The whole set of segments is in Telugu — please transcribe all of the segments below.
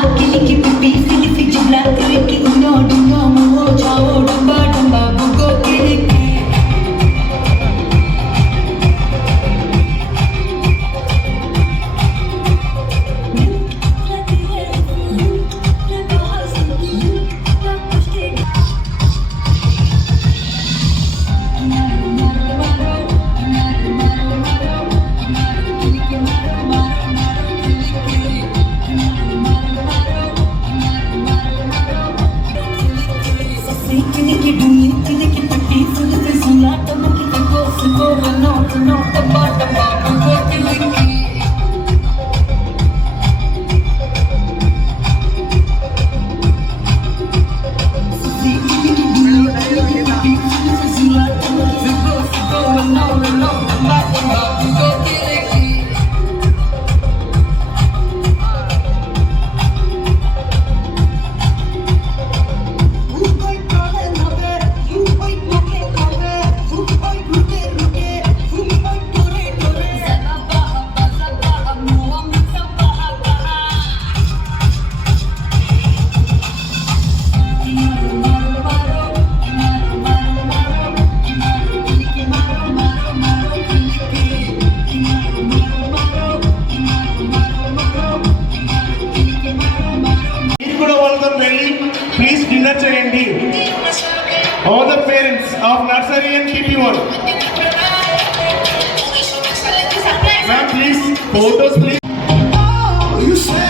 Poquitiquito. no, no, no, no, the no, no, no, no, parents of nursery and PP1. Ma'am, please, photos please. Oh, you said.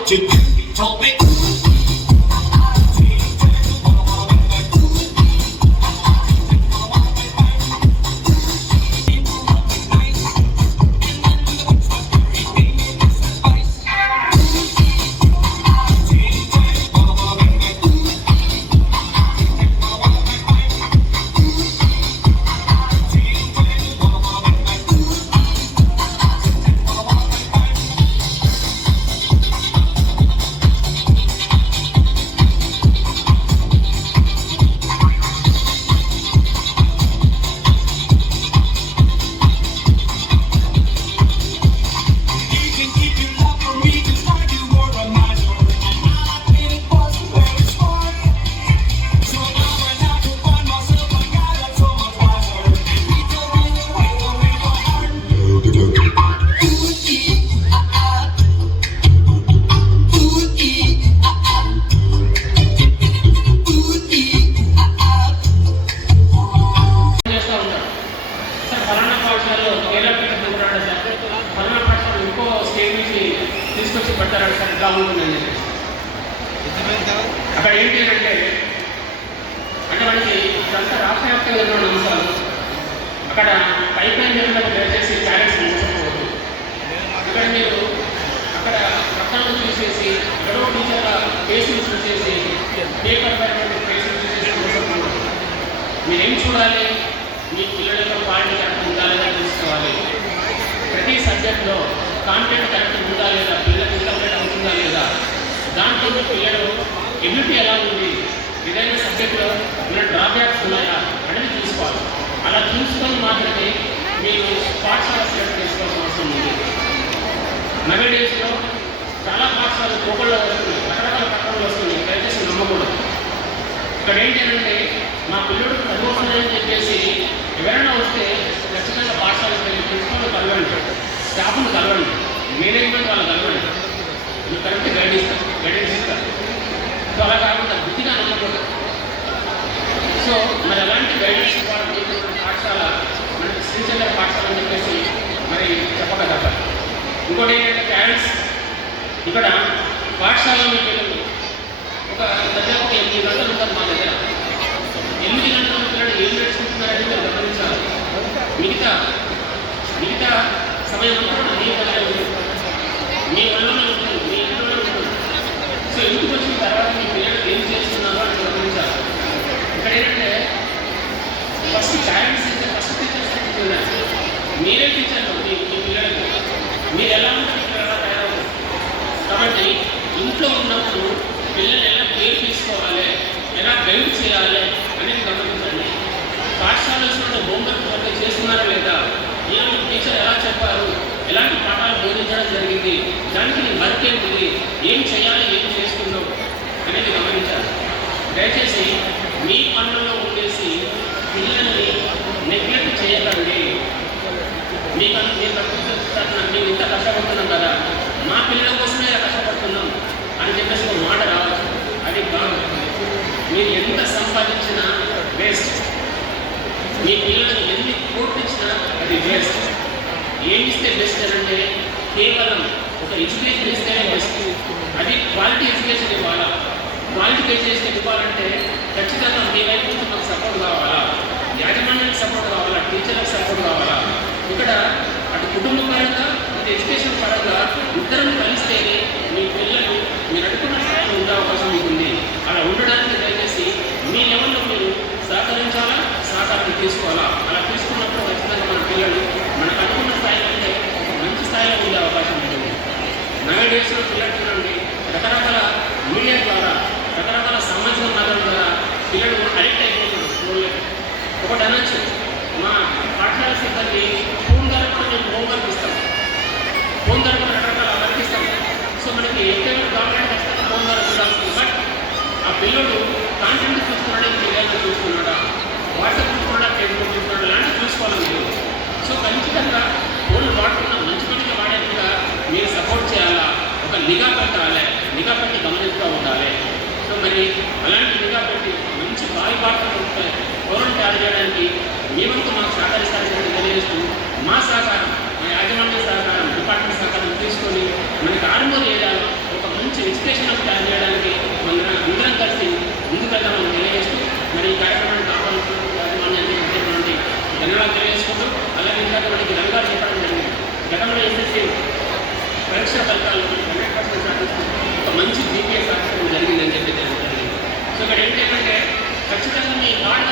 What to do. He told me. మనకి ఇదంతా రాష్ట్ర వ్యాప్తంగా ఉన్న అంశాలు అక్కడ పైప్ లైన్ జరిగినప్పుడు దయచేసి ప్యారెంట్స్ మోసపోవద్దు ఇక్కడ మీరు అక్కడ పక్కన చూసేసి ఎవరో టీచర్ల కేసులు చూసేసి పేపర్ పైన కేసులు చూసేసి మోసపోవద్దు మీరేం చూడాలి? మీ పిల్లల యొక్క పాయింట్ కరెక్ట్ ఉందా లేదా తెలుసుకోవాలి. ప్రతి సబ్జెక్ట్లో కాంటెంట్ కరెక్ట్ ఉందా లేదా? పిల్లలకు ఇంటర్ప్రెట్ అవుతుందా లేదా? దాంట్లో మీ పిల్లలు ఎబిలిటీ ఎలా ఉంది? ఏదైనా సబ్జెక్ట్లో ఉన్న డ్రాబ్యాక్స్ ఉన్నాయా? అనేది చూసుకోవాలి. అలా చూసుకొని మాత్రమే మీరు పాఠశాల సెలెక్ట్ చేసుకోవాల్సిన అవసరం ఉంది. నవే డేస్లో చాలా పాఠశాలలు పోగొల్లో వస్తున్నాయి రకరకాల పట్టణాలు వస్తున్నాయి. దయచేసి నమ్మకూడదు. ఇక్కడ ఏంటి అంటే మా పిల్లడు చదువుతున్నాయని చెప్పేసి ఎవరైనా వస్తే ఖచ్చితంగా పాఠశాలకు వెళ్ళి ప్రిన్సిపల్ కలవండి. స్టాఫ్ను కలవండి. మేనేజ్మెంట్ వాళ్ళు కలవండి. మీరు కరెక్ట్ గైడ్ ఇస్తారు గైడెన్స్ ఇస్తారు. సో అలా కాకుండా బుద్ధిగా నమ్మకూడదు సో మరి అలాంటి గైడెన్స్ వాళ్ళు పాఠశాల మనకి శ్రీచంద్ర పాఠశాల అని చెప్పేసి మరి చెప్పక ఇంకోటి ఏంటంటే పేరెంట్స్ ఇక్కడ పాఠశాలలో మీ పిల్లలు ఒక దగ్గర ఒక ఎనిమిది గంటలు ఉంటారు మా దగ్గర. ఎనిమిది గంటల పిల్లలు ఏం నేర్చుకుంటున్నారని మీరు గమనించాలి. మిగతా మిగతా సమయం అంతా మీ వల్ల మీ వల్ల సో వచ్చిన తర్వాత మీ పిల్లలు ఏం చేస్తున్నారో అని గమనించాలి ఇక్కడ ఏంటంటే ఫస్ట్ పేరెంట్స్ అయితే ఫస్ట్ టీచర్స్ చెప్తున్నారు మీరే టీచర్లు మీ మీ పిల్లలకు మీరు ఎలా ఉంటారు పిల్లలు ఎలా తయారవుతారు కాబట్టి ఇంట్లో ఉన్నప్పుడు పిల్లలు ఎలా కేర్ తీసుకోవాలి ఎలా గైడ్ చేయాలి అనేది గమనించండి పాఠశాలలో హోంవర్క్ చేస్తున్నారా లేదా ఏమో టీచర్ ఎలా చెప్పారు ఎలాంటి పాఠాలు బోధించడం జరిగింది దానికి నీ వర్క్ ఏంటిది ఏం చేయాలి ఏం చేస్తున్నావు అనేది గమనించాలి దయచేసి మీ పనుల్లో ఉండేసి పిల్లల్ని నెగ్లెక్ట్ చేయకండి మీకు అను- మీరు ప్రకృతి నేను ఇంత కష్టపడుతున్నాం కదా మా పిల్లల కోసమే ఇలా కష్టపడుతున్నాం అని చెప్పేసి ఒక మాట రావచ్చు అది కాదు మీరు ఎంత సంపాదించినా వేస్ట్ మీ పిల్లలకు ఎన్ని కోట్లిచ్చినా అది వేస్ట్ ఏమి ఇస్తే బెస్ట్ అని అంటే కేవలం ఒక ఎడ్యుకేషన్ ఇస్తేనే బెస్ట్ అది క్వాలిటీ ఎడ్యుకేషన్ ఇవ్వాలా క్వాలిటీ చేసి ఇవ్వాలంటే ఖచ్చితంగా మీ వైపు నుంచి మాకు సపోర్ట్ కావాలా యాజమాన్యానికి సపోర్ట్ కావాలా టీచర్లకు సపోర్ట్ కావాలా ఇక్కడ అటు కుటుంబ పరంగా ఇటు ఎడ్యుకేషన్ పరంగా ఇద్దరం కలిస్తేనే మీకు పిల్లలు మీరు అనుకున్న స్థాయిలో ఉండే అవకాశం ఉంటుంది అలా ఉండడానికి దయచేసి మీ లెవెల్లో మీరు సహకరించాలా సహకరించాలి తీసుకోవాలా అలా తీసుకున్నప్పుడు ఖచ్చితంగా మన పిల్లలు మనకు అనుకున్న స్థాయి కంటే ఒక మంచి స్థాయిలో ఉండే అవకాశం ఉంటుంది నవే డేస్లో పిల్లలు చూడండి రకరకాల మీడియా ద్వారా రకరకాల సామాజిక మాధ్యమం ద్వారా పిల్లలు అడిక్ట్ అయిపోతున్నారు ఫోన్లకి ఒకటి అనొచ్చు మా పాఠశాల సిబ్బంది ఫోన్ ద్వారా కూడా మేము హోంవర్క్ ఇస్తాం ఫోన్ ద్వారా కూడా రకరకాల వర్క్ ఇస్తాం సో మనకి ఎంతైనా గవర్నమెంట్ ఖచ్చితంగా ఫోన్ ద్వారా చూడాల్సింది బట్ పిల్లలు కాంటెంట్ చూస్తున్నాడా ఇంకేదైనా చూస్తున్నాడా వాట్సాప్ చూస్తున్నాడా ఫేస్బుక్ చూస్తున్నాడా లాంటివి చూసుకోవాలని మీరు. సో ఖచ్చితంగా ఫోన్ వాడుతున్న మంచి పనిగా వాడేట్టుగా మీరు సపోర్ట్ చేయాలా? ఒక నిఘా పెట్టాలి నిఘా పెట్టి గమనిస్తూ ఉండాలి. సో మరి అలాంటి నిఘా పెట్టి మంచి బావి పాటలు పౌరులు తయారు చేయడానికి మీ వంతు మాకు సహకరిస్తారని తెలియజేస్తూ మా సహకారం మా యాజమాన్య సహకారం డిపార్ట్మెంట్ సహకారం తీసుకొని మనకి ఆర్మూర్ ఏరియాలో మంచి ఎడ్యుకేషన్ తయారు చేయడానికి మన అందరం కలిసి ముందుకెళ్తామని తెలియజేస్తూ మరి ఈ కార్యక్రమాన్ని కాపాడుతూ యాజమాన్యానికి ఉన్నటువంటి ధన్యవాదాలు తెలియజేసుకుంటూ అలాగే ఇందాక మనకి రంగాలు చెప్పడం జరిగింది. గతంలో ఎస్ఎస్సీ పరీక్ష ఫలితాలు హండ్రెడ్ పర్సెంట్ సాధిస్తూ ఒక మంచి జీపీఎస్ సాధించడం జరిగిందని చెప్పి తెలియజేయండి సో ఇక్కడ ఏంటంటే ఖచ్చితంగా మీ హార్డ్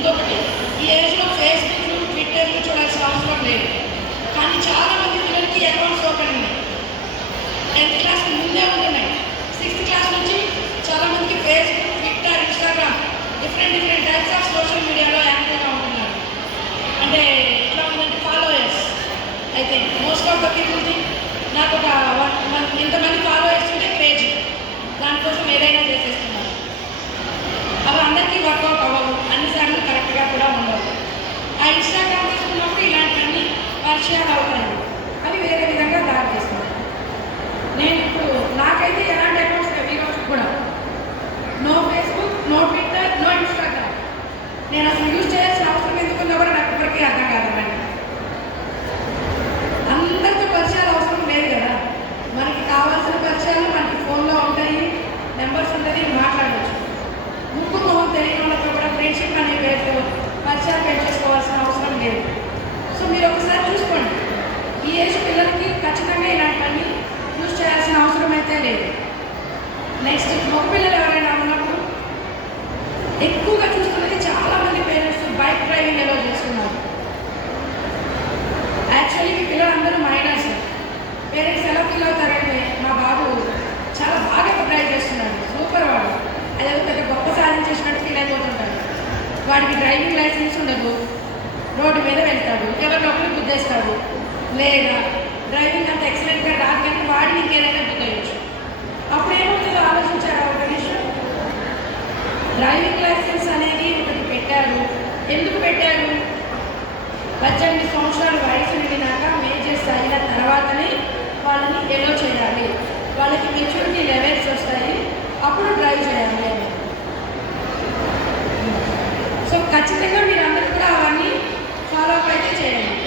ఇంకొకటి ఈ ఏజ్లో ఫేస్బుక్లు ట్విట్టర్లు చూడాల్సిన అవసరం లేదు. కానీ చాలామంది పిల్లలకి అకౌంట్స్ ఓపెన్ ఉన్నాయి. టెన్త్ క్లాస్ ముందే ఉంటున్నాయి సిక్స్త్ క్లాస్ నుంచి చాలామందికి Facebook Twitter Instagram different different types of social మీడియాలో యాక్టివ్గా ఉంటున్నారు. అంటే ఎట్లా ఉందంటే ఫాలోయర్స్ అయితే మోస్ట్ ఆఫ్ ద పీపుల్ నాకు ఒక వన్ ఇంతమంది ఫాలోయర్స్ ఉంటే క్రేజ్ దానికోసం ఏదైనా చేసేస్తున్నారు. అవి అందరికీ వర్కౌట్ అవ్వవు. అన్ని కరెక్ట్గా కూడా ఉండవు ఆ ఇన్స్టాగ్రామ్ తీసుకున్నప్పుడు ఇలాంటివన్నీ పరిచయాలు అవుతాయి అవి వేరే విధంగా దారి తీస్తాయి నేను ఇప్పుడు నాకైతే ఎలాంటి అకౌంట్స్ లేవు ఈ రోజు కూడా no Facebook no Twitter no Instagram నేను అసలు యూజ్ చేయాల్సిన అవసరం ఎందుకుందో కూడా నాకు ఇప్పటికీ అర్థం కాదండి అందరితో పరిచయాలు అవసరం లేదు కదా మనకి కావాల్సిన పరిచయాలు మనకి ఫోన్లో ఉంటాయి నెంబర్స్ ఉంటుంది మాట్లాడవచ్చు ముక్కు మొహం తెలియని వాళ్ళతో కూడా ఫ్రెండ్షిప్ అనే పేరుతో పరిచయాలు పెంచేసుకోవాల్సిన అవసరం లేదు సో మీరు ఒకసారి చూసుకోండి ఈ ఏజ్ పిల్లలకి ఖచ్చితంగా ఇలాంటివన్నీ యూజ్ చేయాల్సిన అవసరం అయితే లేదు నెక్స్ట్ మగపిల్లలు ఎవరైనా ఉన్నప్పుడు ఎక్కువగా చూస్తున్నది చాలా మంది పేరెంట్స్ బైక్ డ్రైవింగ్ ఎలా చేస్తున్నారు. యాక్చువల్లీ మీ పిల్లలందరూ మైనర్స్ పేరెంట్స్ ఎలా ఫీల్ అవుతారంటే మా బాబు చాలా బాగా డ్రైవ్ చేస్తున్నాడు. సూపర్ వాడు. అదే పెద్ద గొప్ప సాధించేసినట్టు ఫీల్ అయిపోతుంటాడు. వాడికి డ్రైవింగ్ లైసెన్స్ ఉండదు. రోడ్డు మీద వెళ్తాడు. ఎవరి ఒకరు గుద్దేస్తాడు. లేదా డ్రైవింగ్ లైసెన్స్ అనేది ఇక్కడికి పెట్టారు. ఎందుకు పెట్టారు? పద్దెనిమిది సంవత్సరాల వయసు నిండినాక మేజర్స్ అయిన తర్వాతనే వాళ్ళని ఎలో చేయాలి. వాళ్ళకి మెచ్యూరిటీ లెవెల్స్ వస్తాయి. అప్పుడు డ్రైవ్ చేయాలి సో ఖచ్చితంగా మీరందరూ కూడా అవన్నీ ఫాలో అప్ అయితే చేయండి.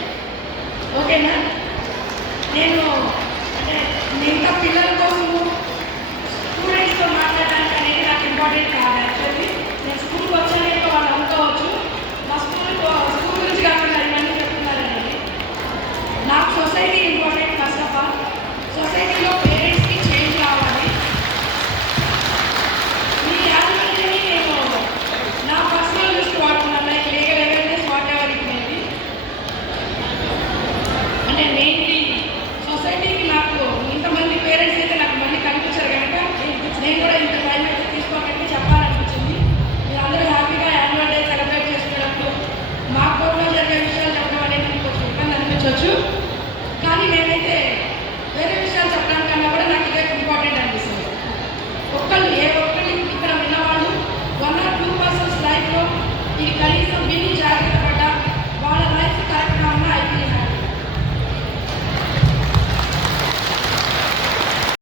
ఓకేనా నేను అంటే మిగతా పిల్లల కోసము స్టూడెంట్స్తో మాట్లాడడానికి అనేది నాకు ఇంపార్టెంట్ కాదు. Se vocês